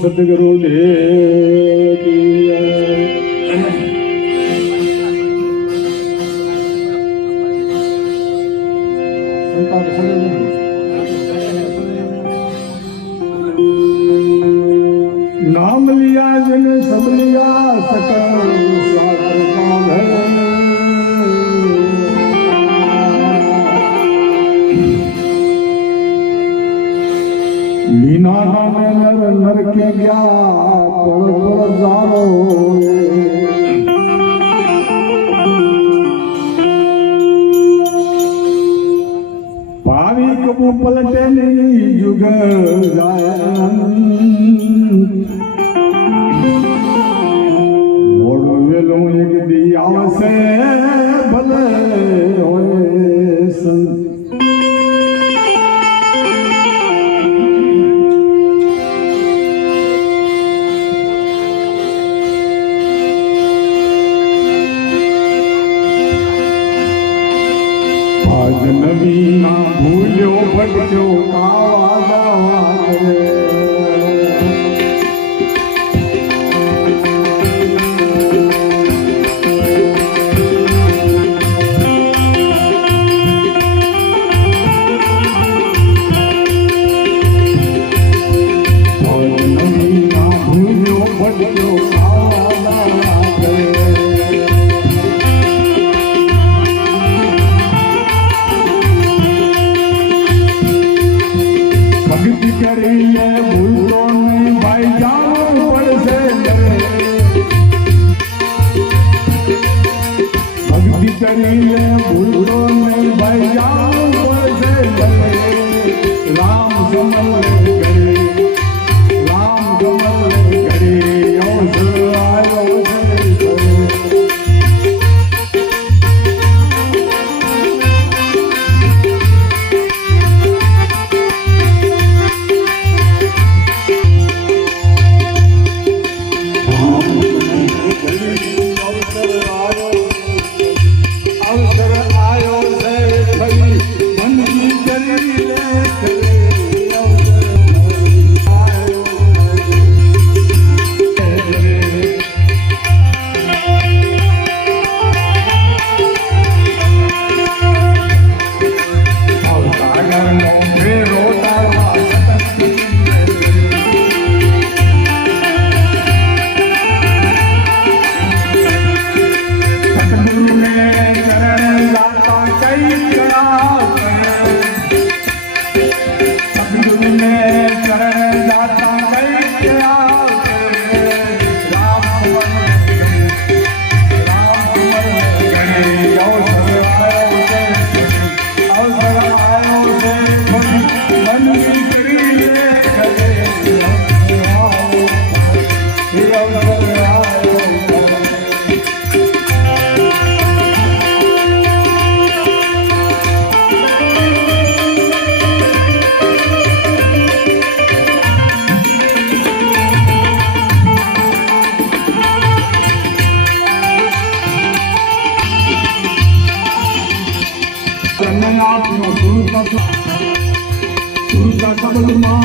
સદગુરુ દેવ नाम लिया जन सब लिया सकल शास्त्र का है बिना नाम नर नर के गया पर जानो पावी कबू पलटे नहीं जुग जाए एक दी आवसे भले होए संत आज नवी ना भूल्यो भटक्यो कावा दावा करे करिए भूलो नहीं भाई जानो पड़से भक्ति करिए भूलो नहीं भाई जानो पड़से राम कमल करे राम कमल करे अवसर आयो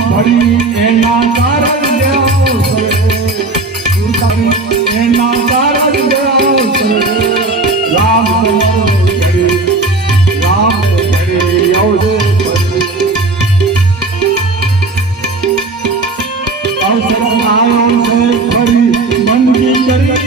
ભરી એના કારણ એના કારણ રામ રામ અવસર આવ્યો છે ફરી બંદગી કરી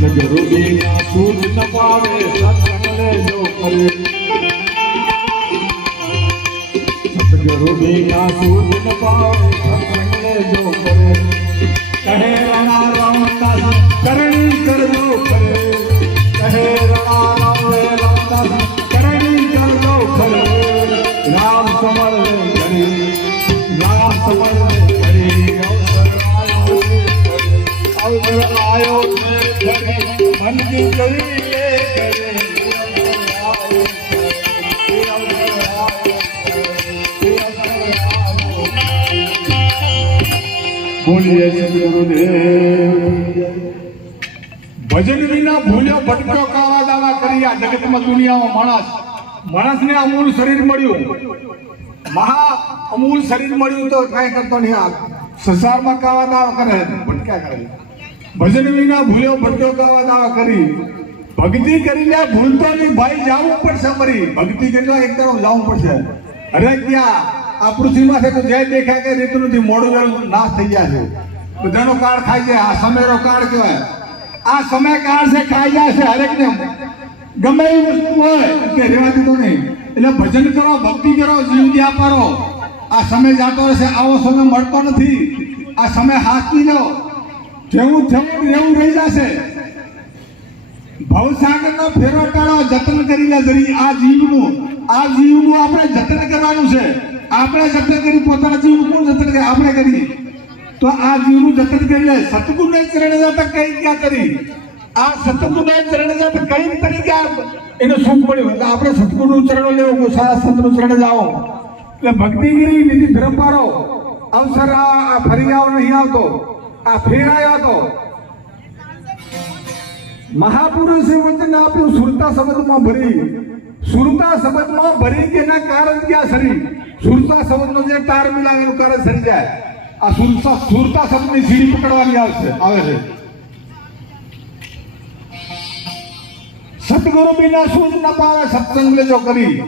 સદગુરુના સૂદ ન પાવે સત્સંગ લેજો કરે સદગુરુના સૂદ ન પાવે સત્સંગ લેજો કરે કહે રણા રમતા કરણી કરજો કરે કહે રણા રમે રમતા કરણી કરજો કરે રામ સમર કરી રામ સમર કરી અવસર આયો मन की गली ले करे બોલીએ સદગુરુદેવ ભજન વિના ભૂલ્યો ભટક્યો કાવા દાવા કરી આ જગતમાં દુનિયામાં માણસને અમૂલ શરીર મળ્યું મહા અમૂલ શરીર મળ્યું તો કાંઈ કરતો નહીં આ સંસારમાં કાવા દાવા કરે ભટક્યા કરે ભજન વિના ભૂલ્યો ભટક્યો કાવા દાવા કરી ભક્તિ કરી લે ભૂલતો નહીં ભાઈ જવું પડશે મરી ભક્તિ કરી એક તરફ જવું પડશે અરે ક્યાં આ પૃથ્વીમાં તો જય દેખાય કે રીત નથી મોડું નાશ થઈ ગયા છે બધાનો કાળ થાય છે આ સમયનો કાળ કહેવાય આ સમય કાળ છે ખાઈ જાય છે હરેકને ગમે એવી વસ્તુ હોય કે રહેવા દીધો નહીં એટલે ભજન કરો ભક્તિ કરો જીવ દ્યા પારો આ સમય જાતો રહેશે આવો સમય મળતો નથી આ સમય હાથથી લો જેવું થવું એવું રહી જશે ભવસાગરનો ફેરો ટાળો જતન કરી લે જરી આ જીવનું આપણે જતન કરવાનું છે આપણે જતન કરી પોતાના જીવનું કોણ જતન કરે આપણે કરી તો આ જીવનું જતન કરી લે સતગુરુને ચરણ જતા કઈ ક્યાં કરી આ સતગુરુને ચરણ જતા કઈ તરીકે એનું સુખ મળ્યું એટલે આપણે સતગુરુનું ચરણ લેવું સારા સંતનું ચરણ જાઓ એટલે ભક્તિગીરી નિધિ ધર્મપારો અવસર આ ફરી આવ નહીં આવતો આ ફેર આવ્યો હતો મહાપુરુષે વચન આપ્યું સુરતા શબ્દમાં ભરી જેના કારણ ક્યાં સરી સુરતા શબ્દનો જે તાર મિલાવે એનું કારણ સરી જાય આ સુરતા શબ્દની સીડી પકડવાની આવે છે સતગુરુ બિના સૂઝ ન પાવે સત્સંગ લેજો કરી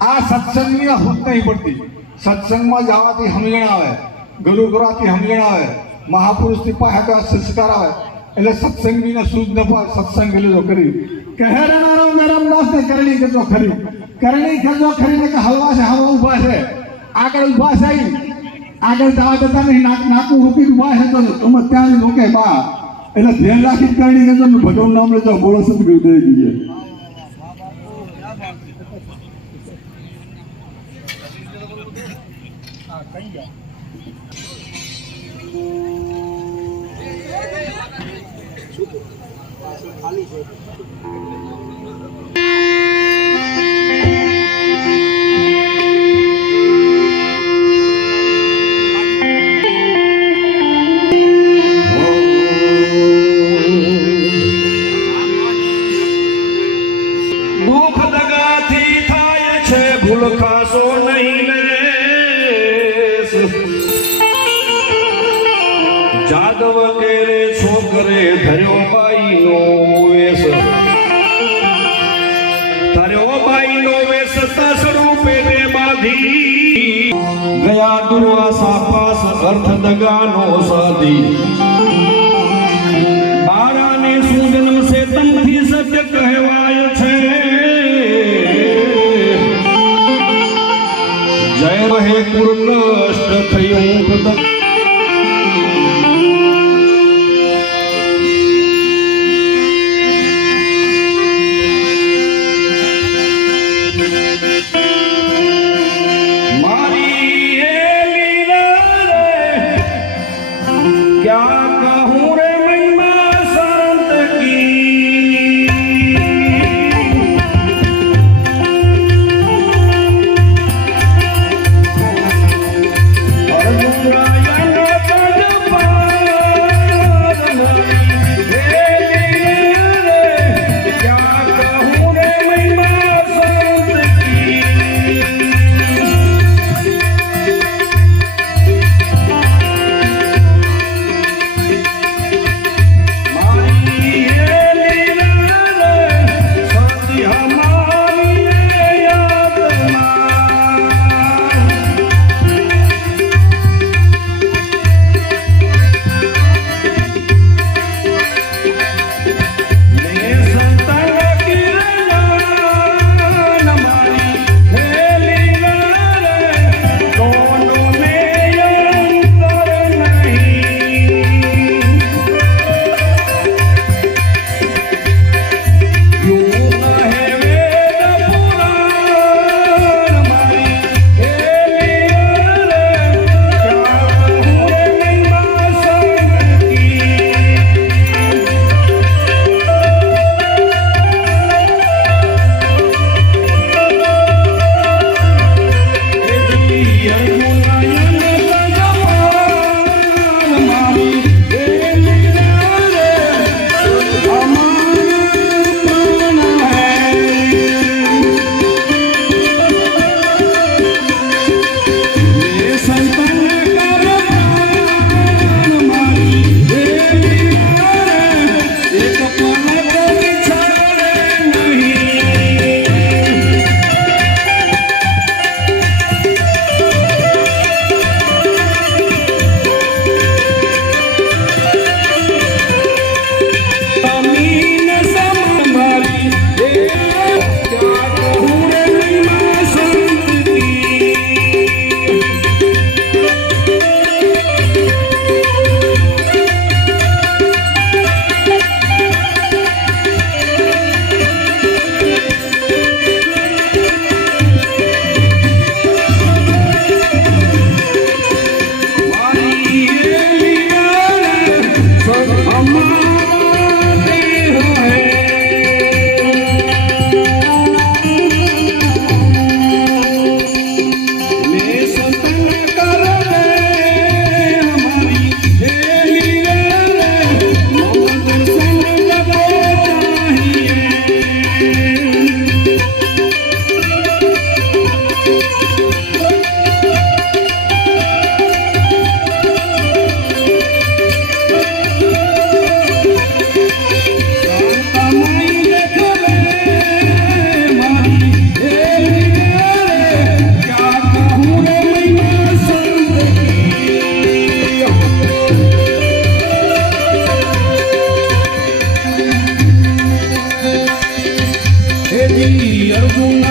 આ સત્સંગની હૂટ નહીં પડતી સત્સંગમાં જવાથી સમજણ આવે ગુરુ કરવાથી સમજણ આવે મહાપુરુષની પાસે સંસ્કાર આવે એટલે સત્સંગ વિના સૂઝ ન પાવે સત્સંગ લેજો કરી કહેરનારો ગરમ નાસ્તે કરણી કરજો ખરી ને કે હલવા છે હવા ઉભા છે આગળ ઉભા છે આગળ જવા જતા નહીં નાકું રૂપી ઉભા છે તો તમે ત્યાં રોકે બા એટલે ધ્યાન રાખી કરણી કરજો ભગવાન નામ લેજો બોલો સદગુરુ દે દીજે ખાસો નહીં લેશ જાદવ કેરે છોકરે ધર્યો બાઈનો વેશ સ્વરૂપે ને બાંધી ગયા દુર્વાસા પાસ અર્થ દગાનો સાધી બારાને સુજન્મ સે તમથી સત્ય કહેવાય છે જય રહે કુરનષ્ટ થયું મારી એ લીલા રે ક્યા કહું રે મહિમા સંત કી અર્જુન અર્જુન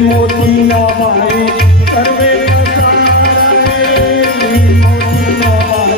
મોતી ના ભાઈ સર્વે મોતી ના ભાઈ સર્વે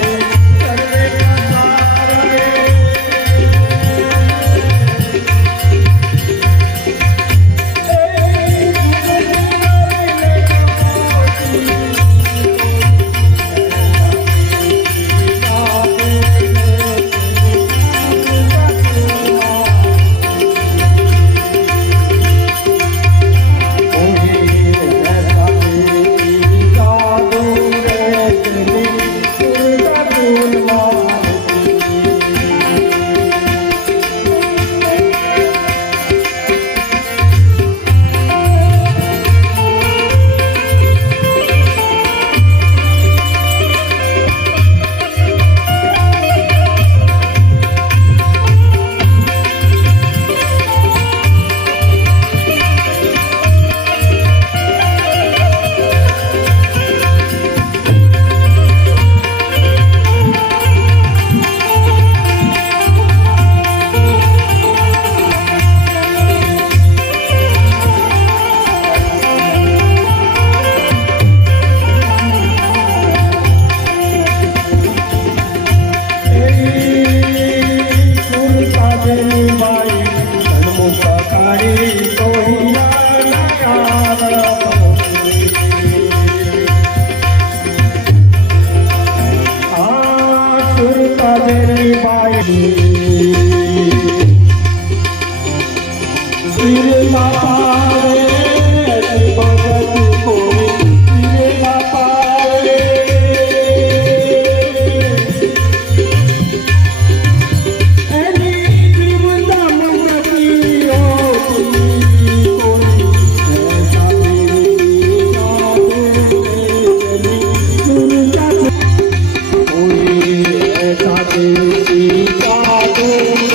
Sita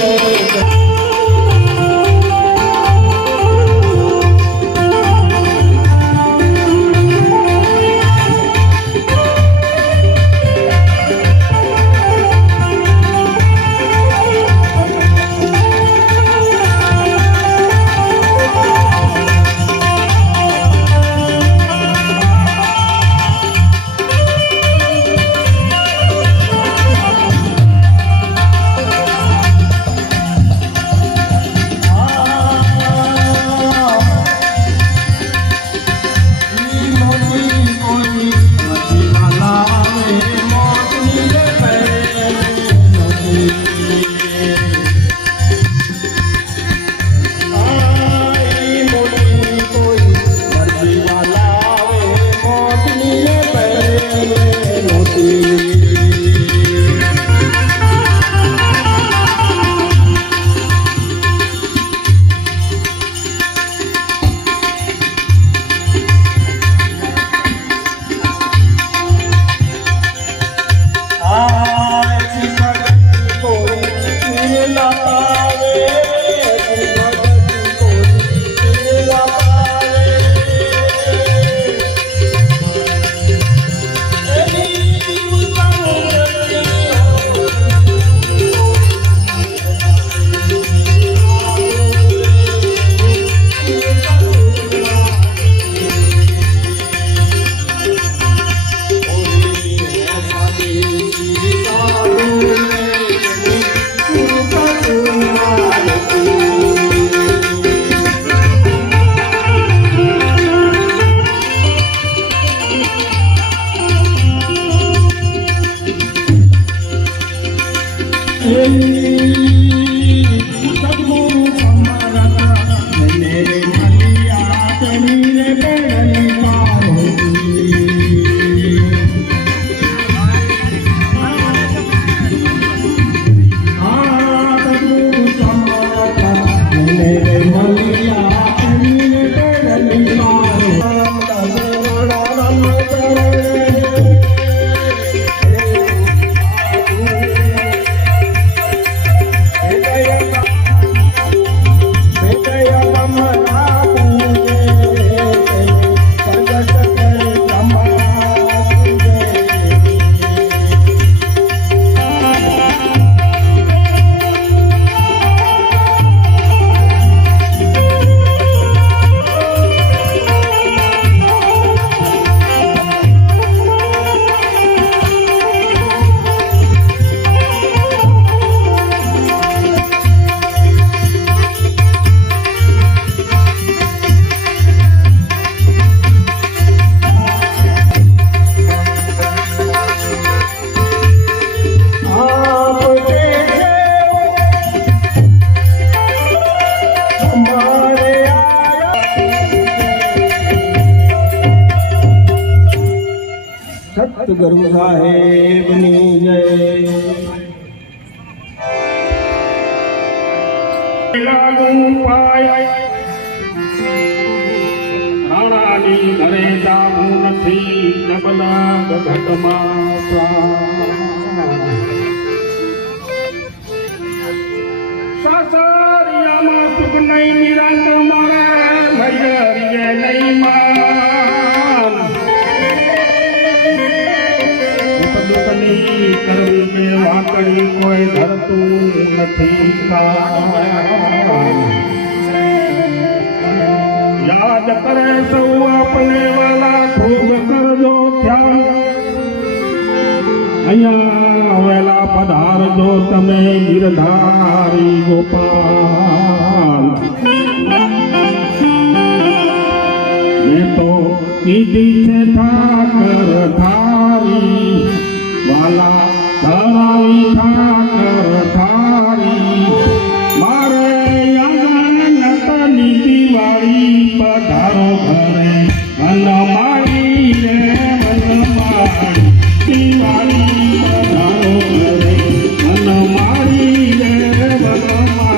ગુરુ સાહેબની જય. રાણાની ઘરે જાવું નથી ડબલા ગગટમાં સાસરિયામાં સુખ નહીં નિરાંત મારે ભૈયરીએ નહીં માન દુઃખની કરવી મેં વાકડી કોઈ ધરતું નથી યાદ કરે સૌ આપને વાલા ખૂબ કરજો ખ્યાલ અહીંયા વેલા પધારજો તમે ગિરધારી ગોપાલ મેં તો કીધી છે ઠાકર ધારી વાલા ધરાવી ઠાકર ધારી મારે યાદની દિવાળી પધારો ઘરે વનમાળી રે વનમાળી દિવાળી પધારો ઘરે વનમાળી રે વનમાળી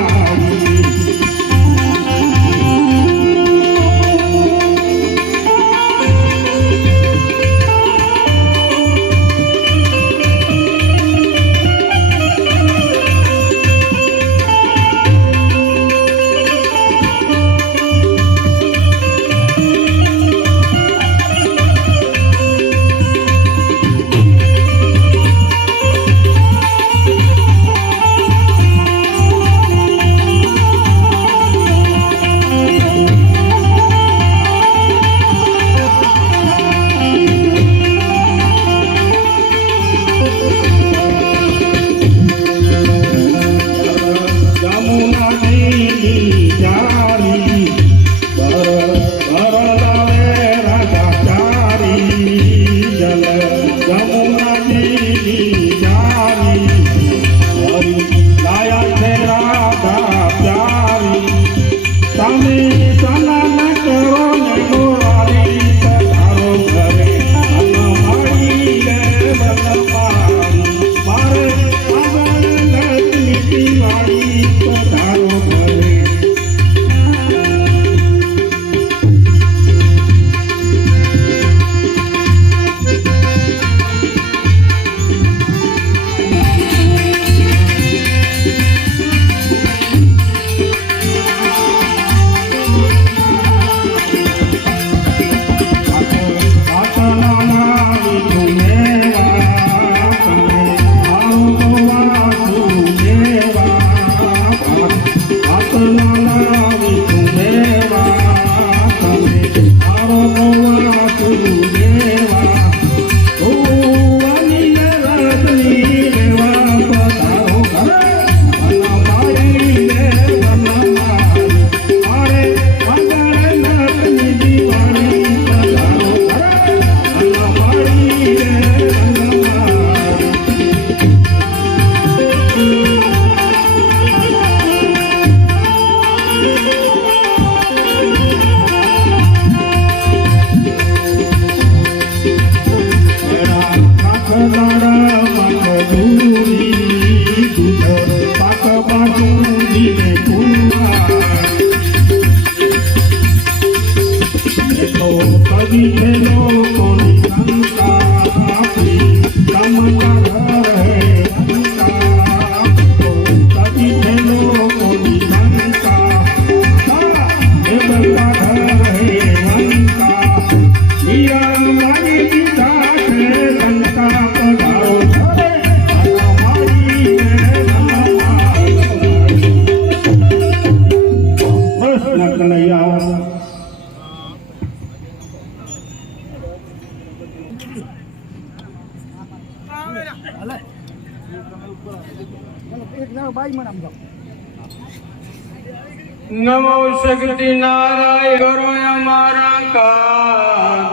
नमो शक्ति नारायण करो हमारा काज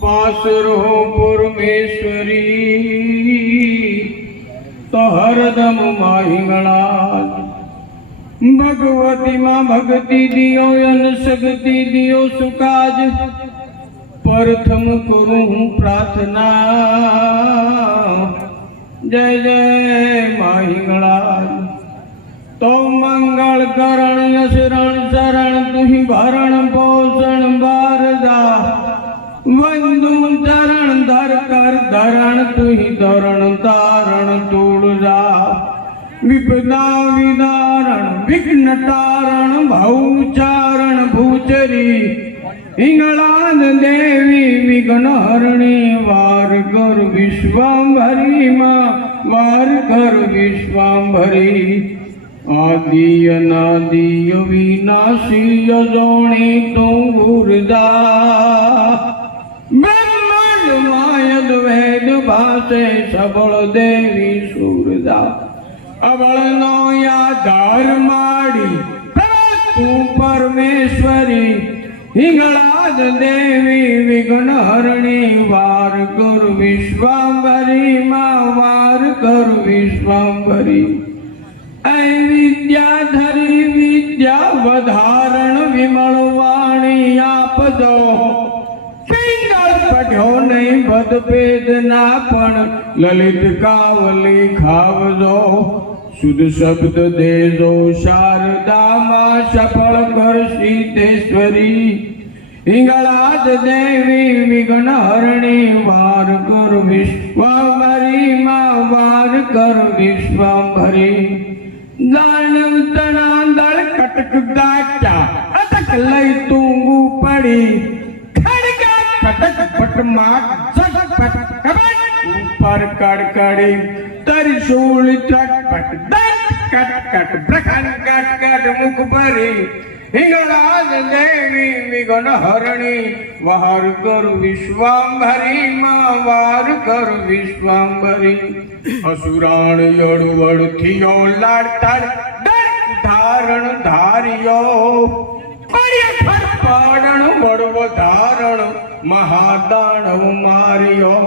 पासुर हो परमेश्वरी तो हरदम माही गणा भगवती माँ भक्ति दियो अन शक्ति दियो सुकाज પ્રથમ કરું હું પ્રાર્થના જય જય માહિંગળા તો મંગળ કરણ યશરણ શરણ તુહી ભરણ પોષણ બારદા વંદુ ચરણ ધર કર ધરણ તુહી ધરણ તારણ તોડજા વિપદા વિદારણ વિઘ્ન તારણ ભૌચારણ ભૂચરી હિંગળાદ દેવી વિઘ્ન હરણી વાર કર વિશ્વાંભરી માં વાર કર વિશ્વાંભરી આદિ અનાદિ વિનાશી અજોણી તું ગુરદા બ્રહ્માંડ માયદ વેદ ભાષે સબળ દેવી સુરદા અબળ નો યાધાર માડી તું પરમેશ્વરી હિંગળાદ દેવી વિઘ્ન હરણી વાર કર વિશ્વાંભરી માં વાર કર વિશ્વાંભરી વિદ્યાધરી વિદ્યા વધારણ વિમળ વાણી આપજો પિંગળ પઢ્યો નહીં ભદભેદ ના પણ લલિત કાવલી ખાવજો શુદ્ધ શબ્દ દેજો શારદામાં સફળ કર સિદ્ધેશ્વરી હિંગળાદ દેવી વિઘ્ન હરણી વાર કર વિશ્વાંભરી માં વાર કર વિશ્વાંભરી દાનવ તણા દળ કટક દાટા અટક લઈ તુંગુ પડી ખડકા કટક પટમાં ઝટપટ કબટ ઉપર કડકડી ત્રિશૂળ ચટપટ દંત કટકટ પ્રખંડ કટકટ મુખ ભરી હિંગળાદ દેવી વિઘ્ન હરણી વાર કર વિશ્વાંભરી માં વાર કર વિશ્વાંભરી અસુરાણ યડુવડ થિયો લાડતાડ દર ધારણ ધાર્યો પડ્યા ફરપાડણ વડવ ધારણ મહાદાણવ માર્યો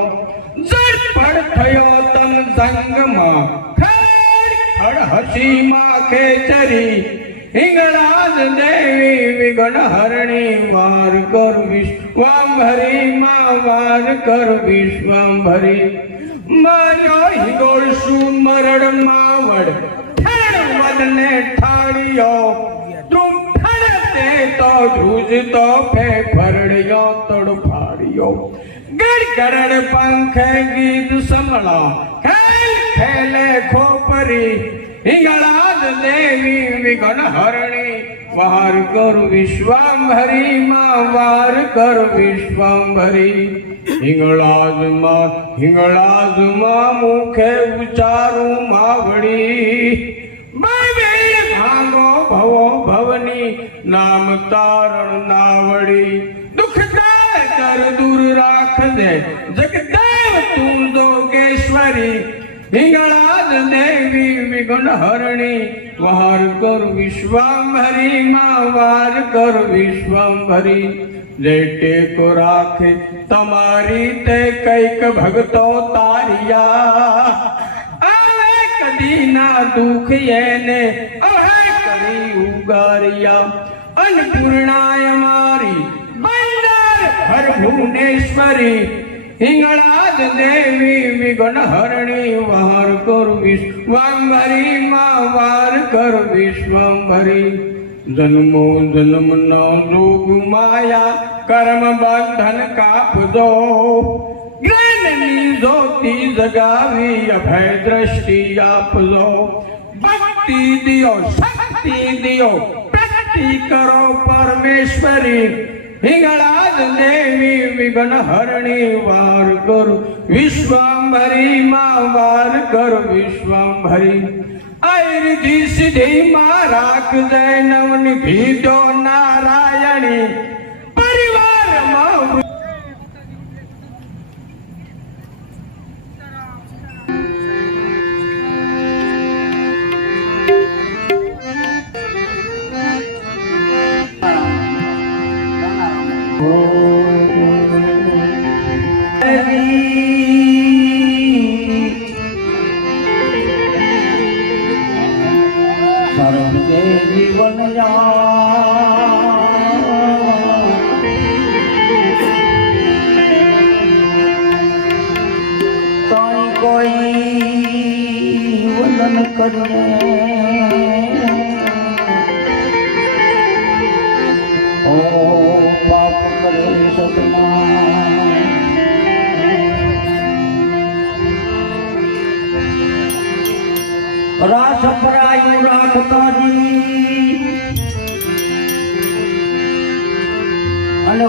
ઝડપડ થયો તન સંગમાં ખડ ખડ હસીમાં ખેચરી હિંગળાદ દેવી વિઘ્ન હરણી વાર કર વિશ્વાંભરી માં વાર કર વિશ્વાંભરી મારો હિંગોળ સુમરડ માવડ ઠણ વદને ઠાળિયો તું ઠણતે તો ધ્રુજતો ફેફરડિયો તડફાડ્યો ગડગડ પંખે ગીત સંભળો ખેલ ખેલે ખોપરી હિંગળાદ દેવી વિઘ્ન હરણી વાર કર વિશ્વાંભરી માં વાર કર વિશ્વાંભરી હિંગળાદ માં મુખે ઉચારું માવડી બવેડ ભાંગો ભવો ભવની નામ તારણ નાવડી દુઃખ કર દૂર રાખ દે જગદેવ તું જોગેશ્વરી હિંગળાદ દેવી વિઘ્ન હરણી વાર કર વિશ્વાંભરી માં વાર કર વિશ્વાંભરી જે ટેકો રાખે તમારી તે કઈક ભગતો તારિયા આવે કદી ના દુઃખ એને અહે કરી ઉગારિયા અન્નપૂર્ણાય મારી બંદર હર ભુવનેશ્વરી હિંગળાદ દેવી વિઘ્ન હરણી વાર કર વિશ્વાંભરી માં વાર કર વિશ્વાંભરી જન્મો જન્મનો રોગ માયા કર્મ બંધન કાપજો જ્ઞાનની જ્યોતિ જગાવી અભય દ્રષ્ટિ આપજો ભક્તિ દિયો શક્તિ દિયો પ્રગતિ કરો પરમેશ્વરી હિંગળાદ દેવી વિઘ્ન હરણી વાર કર વિશ્વાંભરી માં વાર કર વિશ્વાંભરી રિદ્ધિ સિદ્ધિ માં રાખજે નવનિધિ જો નારાયણી પરિવારમાં જીવન કરીએ ઓ પાપ કરે સતના રાસ પરાયું રાખતાજી અને